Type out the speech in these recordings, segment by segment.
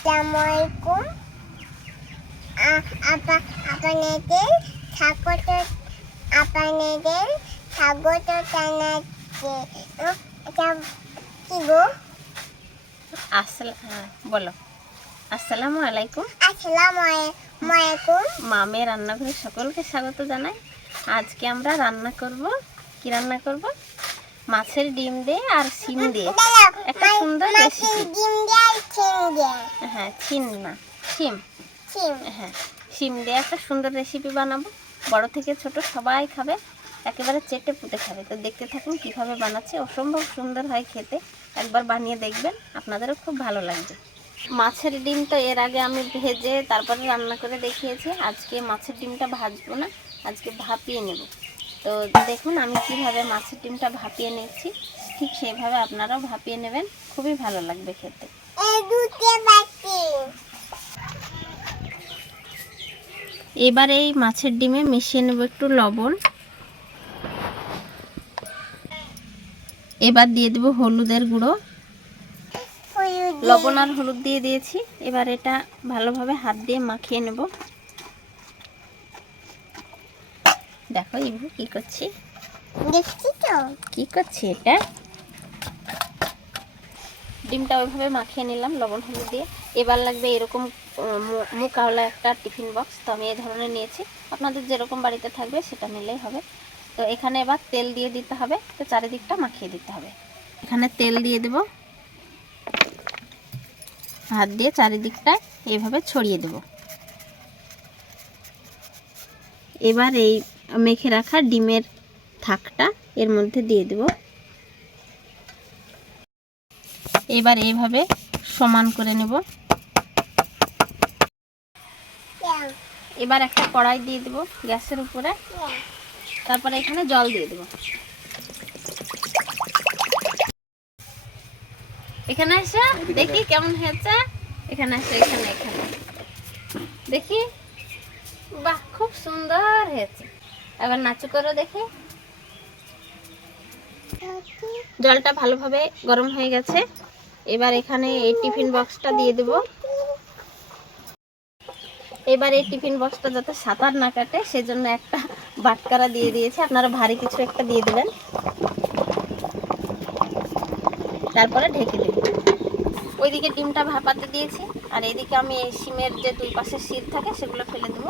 আসসালামাইকুম। আপনাদের স্বাগত জানাচ্ছি। কি গো? বলো আসসালামু আলাইকুম। আসসালামাইকুম। মামের রান্নাঘরে সকলকে স্বাগত জানাই। আজকে আমরা রান্না করব। কি রান্না করব? মাছের ডিম দিয়ে আর শিম দিয়ে একটা সুন্দর রেসিপি। হ্যাঁ, শিম না, শিম। হ্যাঁ, শিম দিয়ে একটা সুন্দর রেসিপি বানাবো। বড় থেকে ছোট সবাই খাবে, একেবারে চেটে পুটে খাবে। তো দেখতে থাকুন কিভাবে বানাচ্ছি। অসম্ভব সুন্দর হয় খেতে। একবার বানিয়ে দেখবেন, আপনাদেরও খুব ভালো লাগবে। মাছের ডিম তো এর আগে আমি ভেজে তারপরে রান্না করে দেখিয়েছি। আজকে মাছের ডিমটা ভাজবো না, আজকে ভাপিয়ে নেব। তো দেখুন আমি কিভাবে মাছের ডিমটা ভাপিয়ে নিচ্ছি, ঠিক সেইভাবে আপনারাও ভাপিয়ে নেবেন, খুবই ভালো লাগবে খেতে। এবার এই মাছের ডিমে মিশিয়ে নেব একটু লবণ। এবার দিয়ে দেব হলুদের গুঁড়ো। লবণ আর হলুদ দিয়ে দিয়েছি। এবার এটা ভালোভাবে হাত দিয়ে মাখিয়ে নেব। দেখো ইভু কি করছি, কি করছি এটা। ডিমটা ওইভাবে মাখিয়ে নিলাম লবণ হলুদ দিয়ে। এবার লাগবে এরকম মুখওয়ালা একটা টিফিন বক্স। তো আমি এই ধরনের নিয়েছি, আপনাদের যেরকম বাড়িতে থাকবে সেটা নিলেই হবে। তো এখানে এবার তেল দিয়ে দিতে হবে। তো চারিদিকটা মাখিয়ে দিতে হবে। এখানে তেল দিয়ে দেব, হাত দিয়ে চারিদিকটা এইভাবে ছড়িয়ে দেব। এবার এই মেখে রাখা ডিমের থাকটা এর মধ্যে দিয়ে দেব। এবার এইভাবে সমান করে নেব। এবার একটা কড়াই দিয়ে দেব গ্যাসের উপরে। তারপরে এখানে জল দিয়ে দেব। এখানে এসে দেখি কেমন হয়েছে। এখানে এসে এখানে দেখি, বাহ খুব সুন্দর হয়েছে। এবার নাচু করো দেখি। জলটা ভালোভাবে গরম হয়ে গেছে। এবার এখানে এই টিফিন বক্সটা দিয়ে দেব। এবার এই টিফিন বক্সটা যাতে সাঁতার না কাটে সেজন্য একটা বাটকারা দিয়ে দিয়েছে। আপনারা ভারী কিছু একটা দিয়ে দেবেন। তারপরে ঢেকে দেব। ওইদিকে ডিমটা ভাপাতে দিয়েছি, আর এইদিকে আমি এই শিমের যে দুই পাশে শির থাকে সেগুলো ফেলে দেব।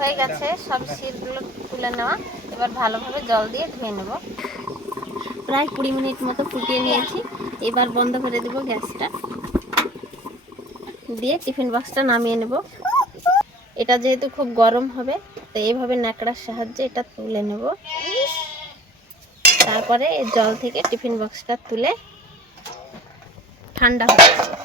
হয়ে গেছে সব শিরগুলো তুলে নেওয়া। এবার ভালোভাবে জল দিয়ে ধুয়ে নেব। প্রায় 20 মিনিট মতো ফুটিয়ে নিয়েছি। এবার বন্ধ করে দেব গ্যাসটা, দিয়ে টিফিন বক্সটা নামিয়ে নেব। এটা যেহেতু খুব গরম হবে, তো এইভাবে ন্যাকড়ার সাহায্যে এটা তুলে নেব। তারপরে জল থেকে টিফিন বক্সটা তুলে ঠান্ডা হয়ে যাবে।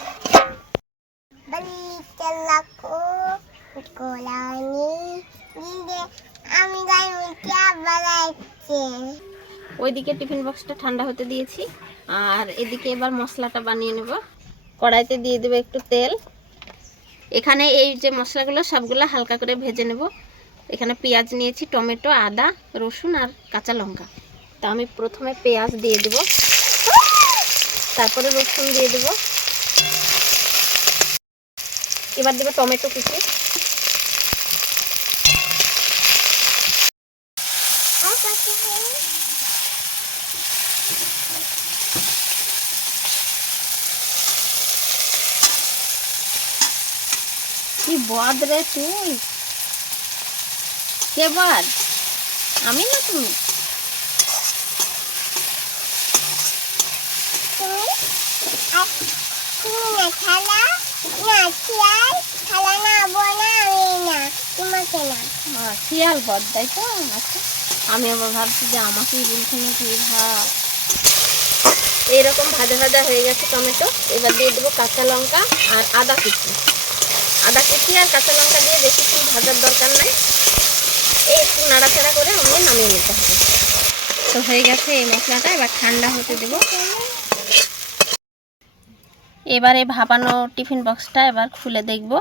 ওইদিকে টিফিন বক্সটা ঠান্ডা হতে দিয়েছি, আর এদিকে এবার মশলাটা বানিয়ে নেব। কড়াইতে দিয়ে দেবো একটু তেল। এখানে এই যে মশলাগুলো সবগুলো হালকা করে ভেজে নেব। এখানে পেঁয়াজ নিয়েছি, টমেটো, আদা, রসুন আর কাঁচা লঙ্কা। তা আমি প্রথমে পেঁয়াজ দিয়ে দেব, তারপরে রসুন দিয়ে দেব। এবার দেবো টমেটো কুচি। কি বদ রে তুই, কে বদ? আমি না তুমি? শিয়াল বদ, তাই তো? আচ্ছা, আমি আবার ভাবছি যে আমাকেই বলছি নাকি। ভাব এইরকম ভাজা ভাজা হয়ে গেছে টমেটো। এবার দিয়ে দেবো কাঁচা লঙ্কা আর আদা কুচি। আদা কুচি আর কাঁচা লঙ্কা দিয়ে বেশিক্ষণ ভাজার দরকার নাই, এই একটু নাড়াচাড়া করে আমাকে নামিয়ে নিতে হবে। তো হয়ে গেছে এই মশলাটা। এবার ঠান্ডা হতে দেব। এবারে ভাপানো টিফিন বক্সটা এবার খুলে দেখব।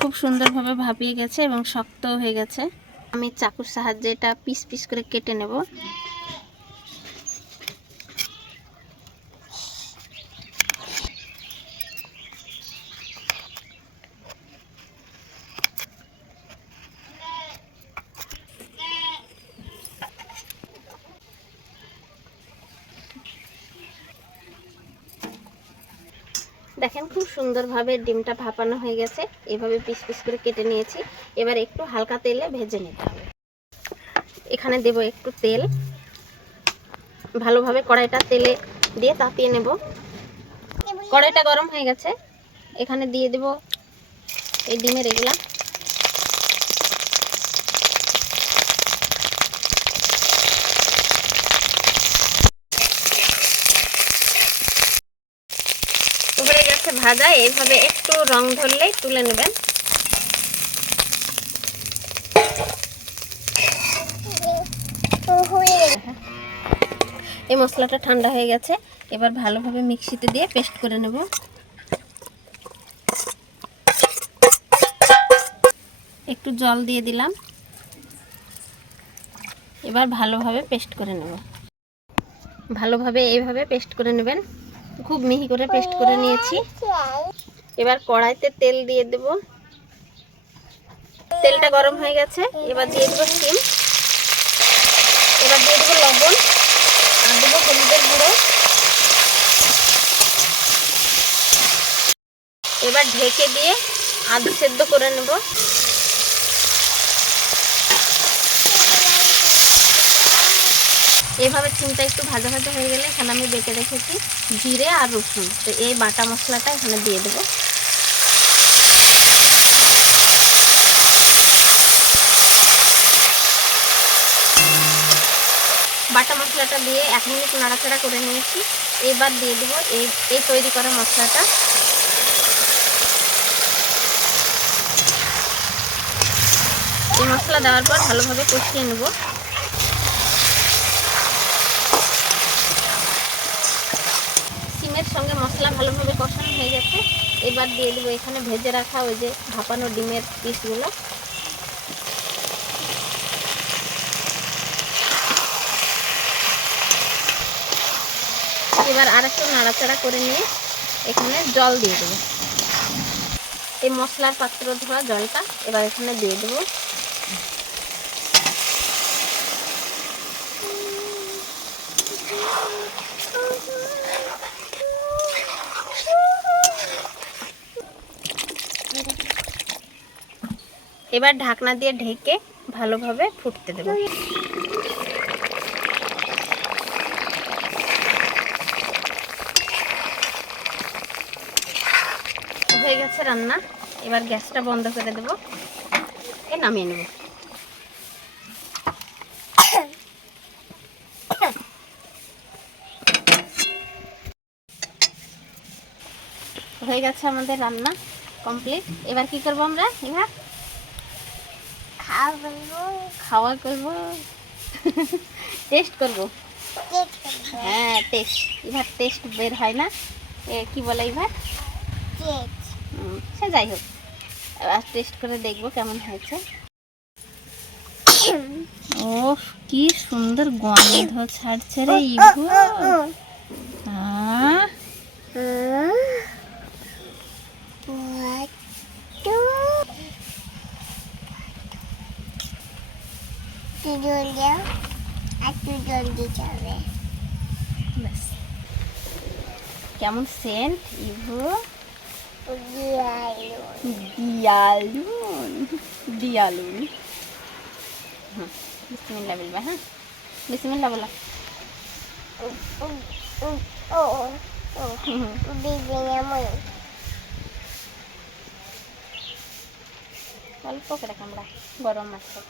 খুব সুন্দরভাবে ভাপিয়ে গেছে এবং শক্ত হয়ে গেছে। আমি চাকুর সাহায্যে এটা পিস পিস করে কেটে নেব। দেখেন খুব সুন্দরভাবে ডিমটা ভাপানো হয়ে গেছে। এভাবে পিস পিস করে কেটে নিয়েছি। এবার একটু হালকা তেলে ভেজে নিতে হবে। এখানে দেব একটু তেল। ভালোভাবে কড়াইটা তেলে দিয়ে তাপিয়ে নেব। কড়াইটা গরম হয়ে গেছে। এখানে দিয়ে দেব এই ডিমের এগুলা। হয়ে গেছে ভাজা। এইভাবে একটু রং ধরলেই তুলে নেবেন। এই মশলাটা ঠান্ডা হয়ে গেছে। এবার ভালোভাবে মিক্সিতে দিয়ে পেস্ট করে নেব। একটু জল দিয়ে দিলাম। এবার ভালোভাবে পেস্ট করে নেব। ভালোভাবে এইভাবে পেস্ট করে নেবেন। খুব মিহি করে পেস্ট করে নিয়েছি। এবার কড়াইতে তেল দিয়ে দেব। তেলটা গরম হয়ে গেছে। এবার দিয়ে দেবো সিম। এবার দিয়ে দেবো লবণ আর দেবো হলুদের গুঁড়ো। এবার ঢেকে দিয়ে আধ সেদ্ধ করে নেব। এইভাবে সিমটা একটু ভাজা ভাজা হয়ে গেলে এখানে আমি বেটে রেখেছি জিরে আর রসুন। তো এই বাটা মশলাটা এখানে দিয়ে দেবো। বাটা মশলাটা দিয়ে 1 মিনিট নাড়াচাড়া করে নিয়েছি। এবার দিয়ে দেবো এই তৈরি করা মশলাটা। এই মশলা দেওয়ার পর ভালোভাবে কষিয়ে নেব। সিমের সঙ্গে মশলা ভালোভাবে কষানো হয়ে গেছে। এবার দিয়ে দেবো এখানে ভেজে রাখা ওই যে ভাপানো ডিমের পিসগুলো। এবার আরেকটু নাড়াচাড়া করে নিয়ে এখানে জল দিয়ে দেবো। এই মশলার পাত্র ধোয়া জলটা এবার এখানে দিয়ে দেবো। এবার ঢাকনা দিয়ে ঢেকে ভালোভাবে ফুটতে দেব। হয়ে গেছে রান্না। এবার গ্যাসটা বন্ধ করে দেব। নামিয়ে নেব। হয়ে গেছে আমাদের রান্না কমপ্লিট। এবার কি করবো আমরা? এবার খাওয়া করবো। টেস্ট করবো। হ্যাঁ টেস্ট। এবার টেস্ট বের হয় না, কি বলে এবার? সে যাই হোক, এবার টেস্ট করে দেখবো কেমন হয়েছে। ও কি সুন্দর গন্ধ ছাড়ছে রে ইভু। কেমন সেন্ট ইভু। দিয়ালুন দিয়ালুন। বিসমিল্লাহ বলবা। হ্যাঁ বিসমিল্লাহ বলো। অল্প করে কামড়া, গরম আছে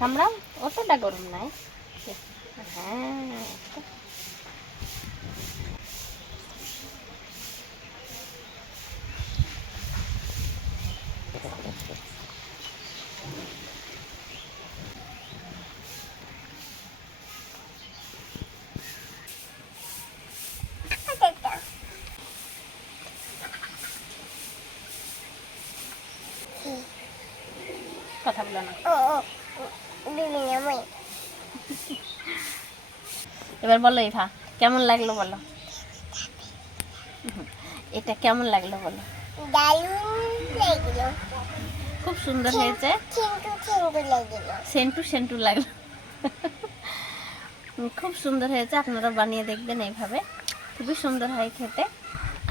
কামড়া, অতটা গরম নাই। হ্যাঁ কথা বলো না। ও বিবিনাময় এবার বলো ইভা, কেমন লাগলো বলো। এটা কেমন লাগলো বলো। দারুণ লাগলো। খুব সুন্দর হয়েছে। ছিন্টু লাগলো। সেন্টু সেন্টু লাগলো। খুব সুন্দর হয়েছে, আপনারা বানিয়ে দেখবেন এইভাবে, খুবই সুন্দর হয় খেতে।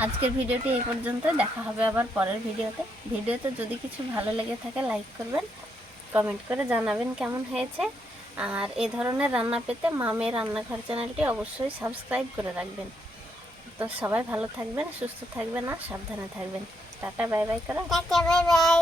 আজকের ভিডিওটি এই পর্যন্ত, দেখা হবে আবার পরের ভিডিওতে যদি কিছু ভালো লেগে থাকে লাইক করবেন, কমেন্ট করে জানাবেন কেমন হয়েছে। আর এই ধরনের রান্না পেতে মামের রান্নাঘর চ্যানেলটি অবশ্যই সাবস্ক্রাইব করে রাখবেন। তো সবাই ভালো থাকবেন, সুস্থ থাকবেন আর সাবধানে থাকবেন। টাটা বাই বাই করো। Tata bye bye.